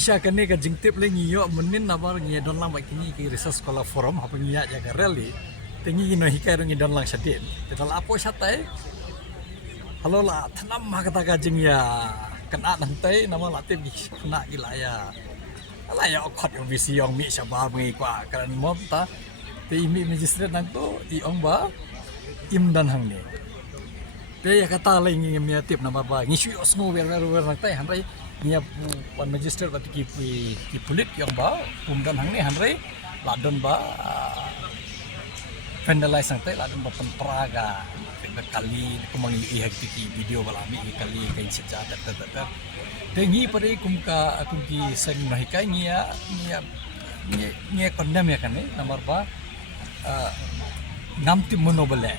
kisah kene ka jingtip le ngiyo menin nabar ngiya don lang bakini ki research scholar forum apa ngiya ya ka rally tengi no hikai ro ngi don lang sadin tetal apo satai halo la thanam ma kata ka jingya kana nang tai nama latip gi kena gila ya ala ya khot yo bisi yong mi sabar ngi kwa kan mom ta te imi magistrate nang to I ong ba im dan hang ne te ya kata le ngi mi tip nama ba ngi shu osno wer nang tai han rai nia wan magister bat ki pulit yang ba dan hang ni hanre ladon ba vandalize sang te ladon ba penpraga kali kumangi I hak ki video bala mi kali kain seja ta tengi pare kumka akun ki sang nahikai nia kondam ya kan nomor ba namti monobele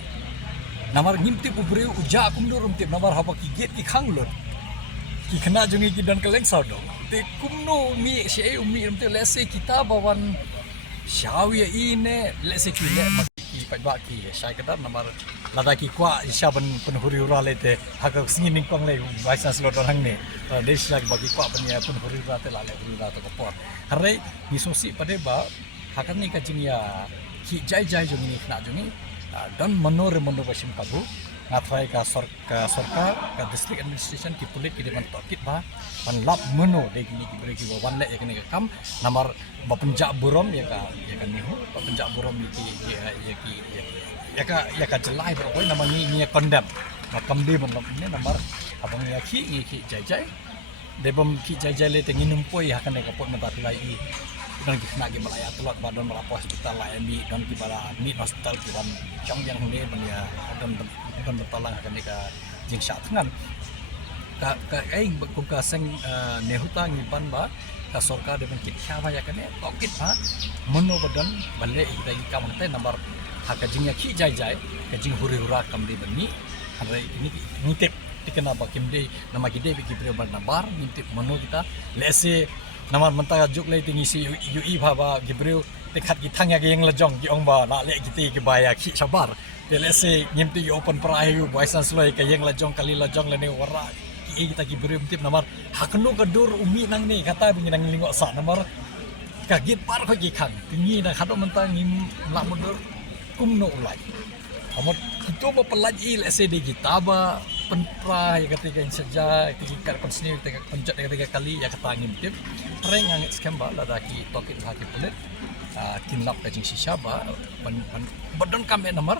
nomor ngimti ubre uja akum dorum tip nomor haba ki get ki khanglot ki kena jungi ki dan keleng sao dong te kumno mi she umi mte lese kita bawan shawi ine lese ki le ki pa ki shai kadar namar lada ki kwa isha ban penhuri ura le te haka singin ning kwang le baisa slo don hang ne desh lag bagi kwa panya penhuri ura te la le ura to kopor hare ni sosi pade ba hakan ni ka jingya ki jai jungi ni kena jungi dan menur basim kabu ngathai ka sarkar ka district administration ki pulit ki depan tokit ba pan lap meno de kini ki beri ki wan le kini ka kam namar ba penjak burom ya ka nihu ba penjak burom ki ya ka jelai bro koi nama ni kondam makam de mon ne namar abang ya ki jai de bom ki jai le te nginum poi hakan ka pot mata lai dan kita lagi melaya telot badan melapor hospital lah MB dan kita mi hospital kita cong yang ini punya dan bertolak akan mereka jing syak dengan ka aing buka seng nehutang ngipan ba ka sarkar de kit kha ya kan tokit ba meno badan balle kita ki kam te number hak jing ya ki jai ka jing huri hura kam de bani hari ini ngitip tikena ba kim de nama ki de ki pre nabar ngitip meno kita lese namar mentara juk lai tingi si UI baba gibreu tekat ki thangya ge yang lejong ki ong ba la le ki ki baya ki sabar de lese nyimti open prayu boisan sloi ka yang lejong kali lejong le ne wara ki kita gibreu tip namar hakno ka dur umi nang ni kata bingi nang lingok sa namar kagit par ko ki khang tingi na khado mentang ngim la mundur kumno ulai amot itu ba pelaj lese de kita ba penprai ketika saja ketika pensni ketika pencet ketika kali ya kata ngintip reng angit scam ba ladaki tokit haki pulit kinlap kajing sisa ba badon kami nomor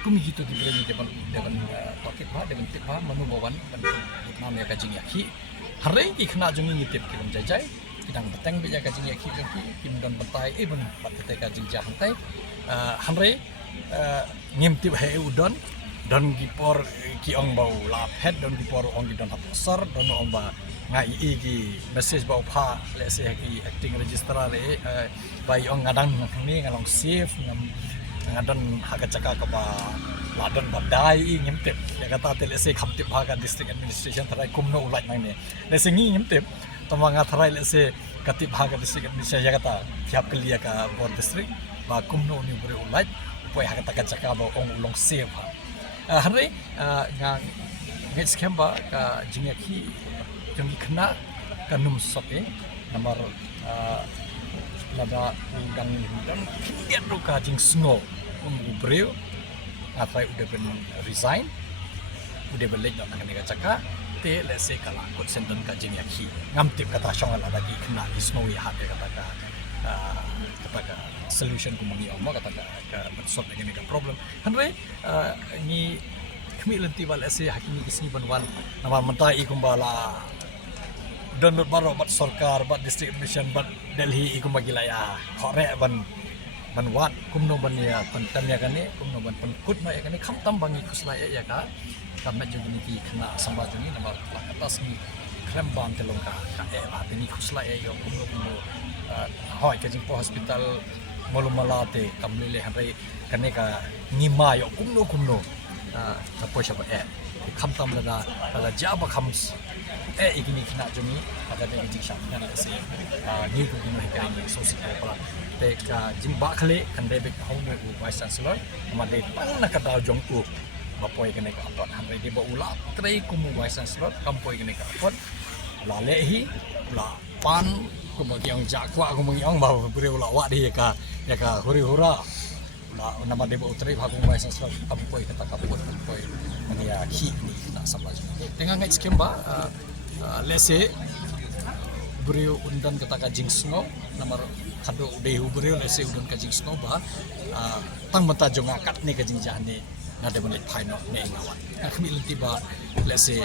kumi gitu di beri depan tokit ba depan tip ba menu bawan nam ya kajing yaki reng ki kena jungi ngitip kilam jajai kidang beteng be ya kajing yaki jengki kim don betai ben pat ketika kajing jahantai hanre ngimtip he udon don gipor ki ong bau lap head don gipor ong gi don apsar don ong ba ngai gi message bau pha le se ki acting registrar le bai ong ngadang ni ngalong save ngadon haga caka ka ba ladon badai ngimtip ya kata te le se khamtip haga district administration tharai kumno ulai nang ne le se ngi ngimtip tamanga tharai le se katip haga district administration ya kata tiap kelia ka board district ba kumno ni bure ulai poi haga caka ba ong ulong save hari ngang ngit scam ba ka jingaki jeng kena kanum sope nomor lada undang kian ruka jing snow umbreu apa udah ben resign udah balik nak kena caka te lese kala kot senten ka jingaki ngamtip kata song ala lagi kena snow ya hate kata ka solution ku mangi omong kata ka bersot dengan ka problem hanre ni kami lenti wal ese hakimi kisni banwan nama mentai kumbala don baro bat sarkar bat district administration bat Delhi ikum bagila ya khore ban wat kumno ban ya pantan ya kane kumno ban pankut no ya kane kham tam bangi khusla ya ka kamet jung ni ki khna samba jung ni nama atas ni krem ban telong ka la ni khusla ya yo kumno hoi ka jing po hospital molumala te kamlele hare kane ka ngima yo kumno tapo siapa kham tam la jaba khams igini kena jungi ada de jing sha kan se ni ku gino hekari ni sosi ko te ka jing ba khale kan de be hong me u vice chancellor ma de pan na ka dal jong ku bapoi kene ka apot han de ba ula trei ku mu vice chancellor kampoi kene ka apot la lehi la pan ko magiang jakwa ko magiang ba beri ulawak di ya ka huri hura na nama debo utri hagung mai sa kampoi kata kampoi mania ki ni kita sabaj dengan ngai skem ba lese beri undan kata kajing snow nomor kado dehu beri lese undan kajing snow ba tang mata jong akat ni kajing jahne na de menit final ne ngawan kami lenti ba lese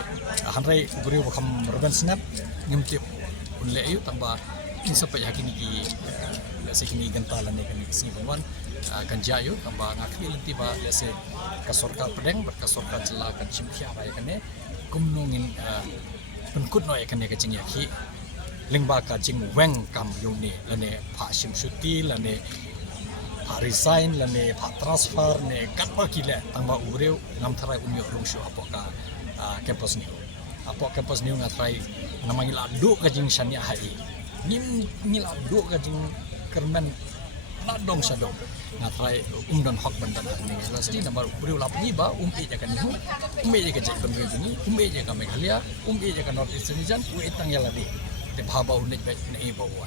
hanrai beri wakam urban snap ngimtip unle ayu tamba ini sampai yakin ki lese kini gentalan ne kan si bonwan kan jayu tamba ngakmi lenti ba lese kasorka pedeng berkasorka jela kan chimkhia ba yakane kumnungin penkut no yakane kajing yaki lingba kajing weng kam yuni lane pha sim suti lane pha resign lane pha transfer ne katwa kile tangba ubreu ngam tharai unyo rungshu apoka campus ni apok campus ni ngatrai namangila du kajing shania hai nim ngila du kajing kermen na dong sadong ngatrai dan hak bandan ni lasti nambar ubreu lapni ba e jakan ni e jakan jek ni e jakan meghalaya e jakan north eastern region u etang yala di de bhaba unik be nei bawa